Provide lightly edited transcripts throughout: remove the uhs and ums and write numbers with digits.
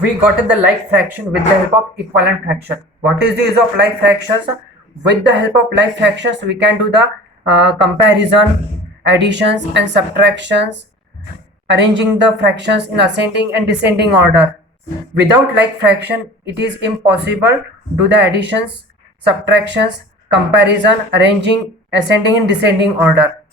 We got the like fraction with the help of equivalent fraction. What is the use of like fractions? With the help of like fractions, we can do the comparison, additions and subtractions, arranging the fractions in ascending and descending order. Without like fraction, it is impossible to do the additions, subtractions, comparison, arranging, ascending and descending order.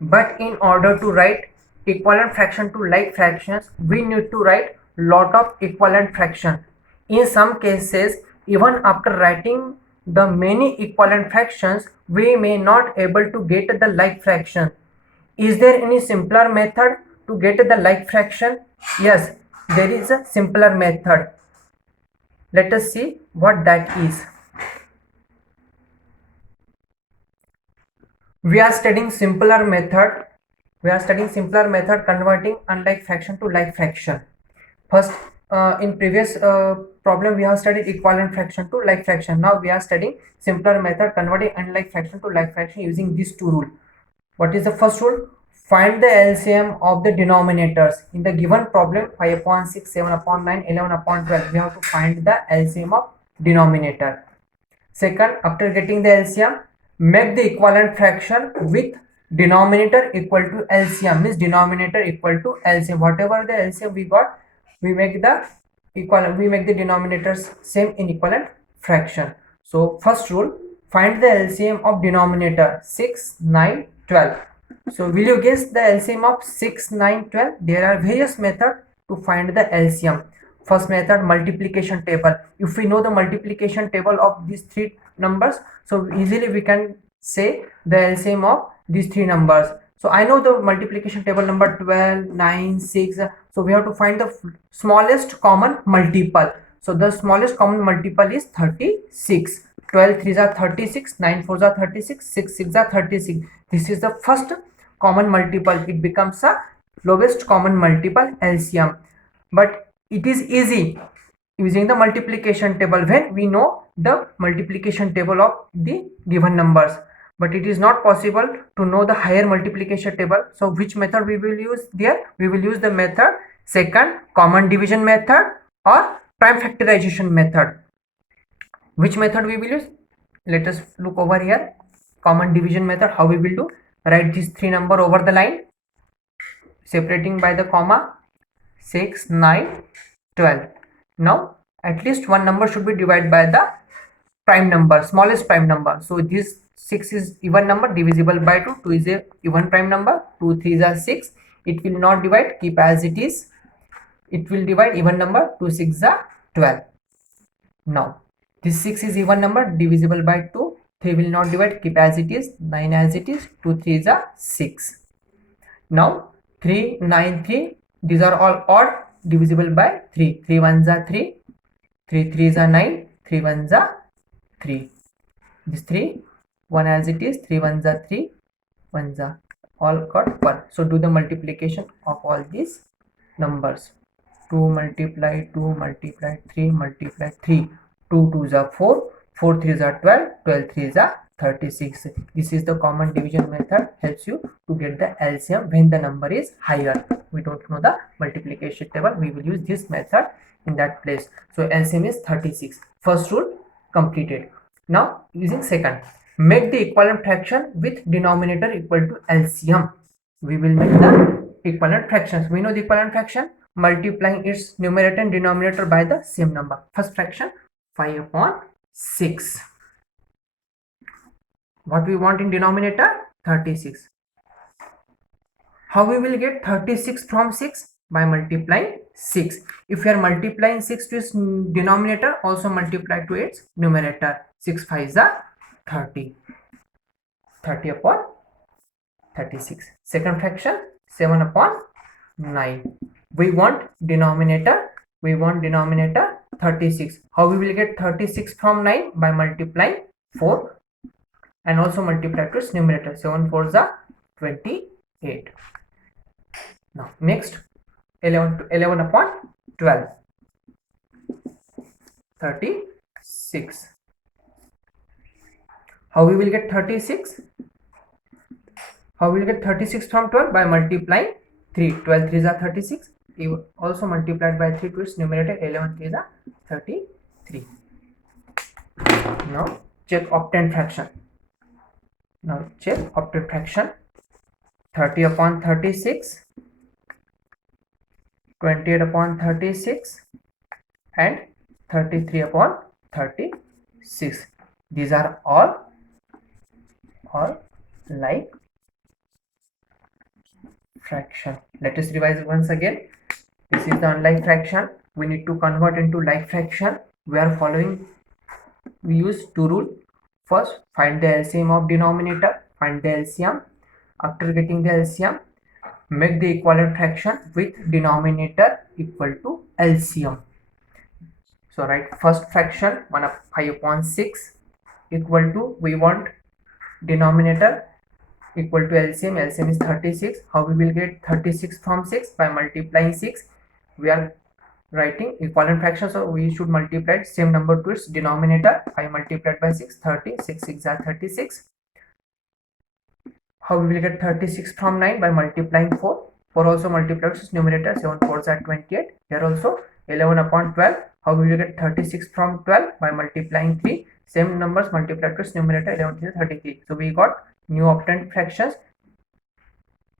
But in order to write equivalent fraction to like fractions, we need to write lot of equivalent fraction. In some cases, even after writing the many equivalent fractions, we may not able to get the like fraction. Is there any simpler method to get the like fraction? Yes, there is a simpler method. Let us see what that is. We are studying simpler method. Converting unlike fraction to like fraction. First, in previous problem, we have studied equivalent fraction to like fraction. Now we are studying simpler method converting unlike fraction to like fraction using these two rules. What is the first rule? Find the LCM of the denominators. In the given problem, 5 upon 6, 7 upon 9, 11 upon 12, we have to find the LCM of denominator. Second, after getting the LCM, make the equivalent fraction with denominator equal to LCM, means denominator equal to LCM. Whatever the LCM we got, we make the denominators same in equivalent fraction. So first rule, find the LCM of denominator 6, 9, 12. So will you guess the LCM of 6, 9, 12? There are various methods to find the LCM. First method, multiplication table. If we know the multiplication table of these three numbers, so easily we can say the LCM of these three numbers. So I know the multiplication table number 12, 9, 6. So we have to find the smallest common multiple. So the smallest common multiple is 36. 12 3s are 36, 9 4s are 36, 6 6s are 36. This is the first common multiple. It becomes a lowest common multiple LCM. But it is easy using the multiplication table when we know the multiplication table of the given numbers, but it is not possible to know the higher multiplication table. So which method we will use there? We will use the method second, common division method or prime factorization method. Which method we will use? Let us look over here. Common division method, how we will do? Write these three number over the line, separating by the comma. 6, 9, 12. Now at least one number should be divided by the prime number, smallest prime number. So this 6 is even number, divisible by 2. 2 is a even prime number. 2 3s are 6. It will not divide, keep as it is. It will divide even number. 2 6 are 12. Now this 6 is even number, divisible by 2. 3 will not divide, keep as it is. 9 as it is. 2 3s are 6. Now 3, 9, 3. These are all odd, divisible by 3. 3 1s are 3. 3 3s are 9. 3 1s are 3. This 3, 1 as it is. 3 1s are 3. 1s are all got 1. So do the multiplication of all these numbers. 2 multiply 2 multiply 3 multiply 3. 2 2s are 4. 4 3s are 12. 12 3s are 36. This is the common division method, helps you to get the LCM when the number is higher. We don't know the multiplication table, we will use this method in that place. So LCM is 36. First rule completed. Now using second, make the equivalent fraction with denominator equal to LCM. We will make the equivalent fractions. We know the equivalent fraction, multiplying its numerator and denominator by the same number. First fraction, 5 upon 6. What we want in denominator? 36. How we will get 36 from 6? By multiplying 6. If you are multiplying 6 to its denominator, also multiply to its numerator. 6 5s are 30. 30 upon 36. Second fraction, 7 upon 9. We want denominator 36. How we will get 36 from 9? By multiplying 4 and also multiply to its numerator. 7 4s are 28. Now next, 11 upon 12. 36. How we will get 36? How we will get 36 from 12? By multiplying 3. 12 3s are 36. You also multiplied by 3 to its numerator. 11 3s are 33. Now check octant fraction. Now check octant fraction. 30 upon 36, 28 upon 36, and 33 upon 36. These are all like fraction. Let us revise once again. This is the unlike fraction. We need to convert into like fraction. We use two rules. First, find the LCM of denominator. Find the LCM. After getting the LCM, make the equivalent fraction with denominator equal to LCM. So write first fraction 5 upon 6 equal to, we want denominator equal to LCM. LCM is 36. How we will get 36 from 6? By multiplying 6. We are writing equivalent fraction, so we should multiply same number to its denominator. 5 multiplied by 6, 30. 6 6 are 36. How we will get 36 from 9? By multiplying 4. 4 also multiplied to its numerator. 7 4s are 28. Here also 11 upon 12. How we will get 36 from 12? By multiplying 3. Same numbers multiplied to its numerator. 11 3 is 33. So we got new octant fractions.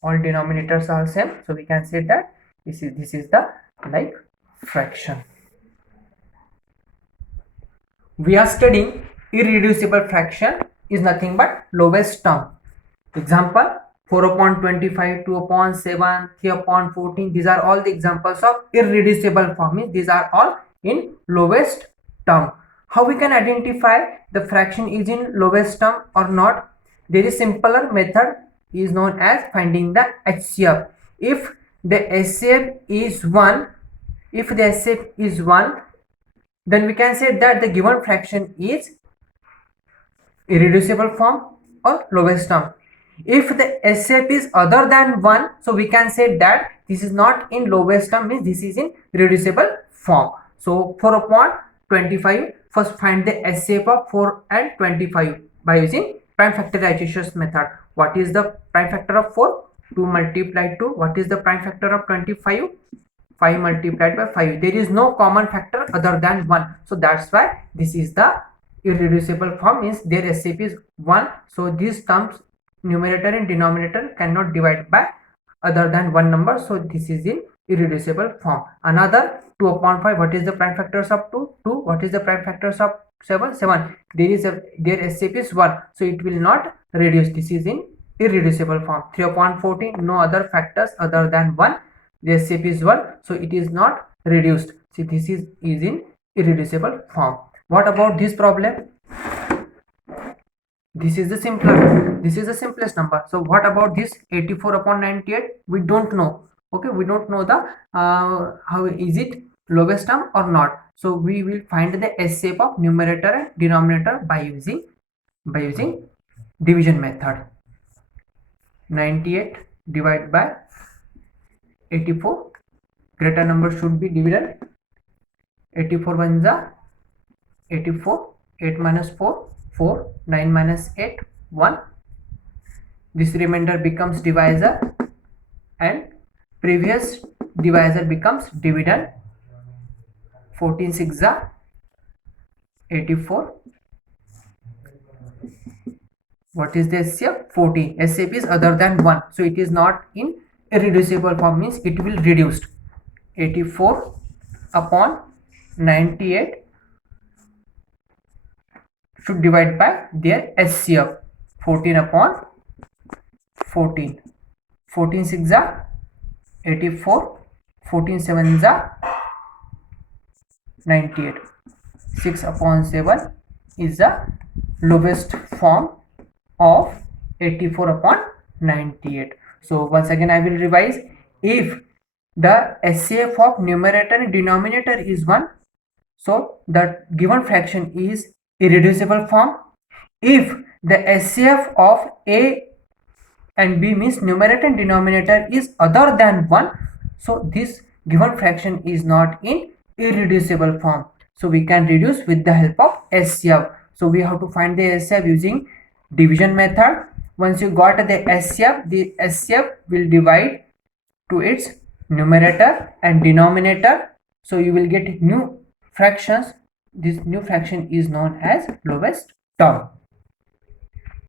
All denominators are same. So we can say that this is the like fraction. We are studying irreducible fraction is nothing but lowest term. Example, 4 upon 25, 2 upon 7, 3 upon 14. These are all the examples of irreducible form. These are all in lowest term. How we can identify the fraction is in lowest term or not? There is simpler method is known as finding the HCF. If the HCF is 1, then we can say that the given fraction is irreducible form or lowest term. If the HCF is other than 1, so we can say that this is not in lowest term, means this is in reducible form. So 4 upon 25, first find the HCF of 4 and 25 by using prime factorization method. What is the prime factor of 4? 2 multiplied 2. What is the prime factor of 25? 5 multiplied by 5. There is no common factor other than 1. So that's why this is the irreducible form, means their HCF is 1. So these terms, numerator and denominator, cannot divide by other than one number. So this is in irreducible form. Another 2 upon 5. What is the prime factors of 2? 2. What is the prime factors of 7? 7. Their HCF is 1. So it will not reduce. This is in irreducible form. 3 upon 14. No other factors other than 1. The HCF is 1. So it is not reduced. See, this is in irreducible form. What about this problem? This is the simplest number. So what about this 84 upon 98? We don't know. Okay, we don't know the how is it lowest term or not. So we will find the HCF of numerator and denominator by using division method. 98 divided by 84. Greater number should be divided. 84 ones are 84. 8 minus 4. 4, 9 minus 8, 1. This remainder becomes divisor and previous divisor becomes dividend. 14 6 are 84. What is the HCF? 40. HCF is other than 1. So it is not in irreducible form, means it will reduced. 84 upon 98 should divide by their HCF. 14 upon 14. 14 6 are 84. 14 7 are 98. 6 upon 7 is the lowest form of 84 upon 98. So once again I will revise. If the HCF of numerator and denominator is 1, so the given fraction is irreducible form. If the HCF of A and B, means numerator and denominator, is other than 1, so this given fraction is not in irreducible form. So we can reduce with the help of HCF. So we have to find the HCF using division method. Once you got the HCF will divide to its numerator and denominator. So you will get new fractions. This new fraction is known as lowest term.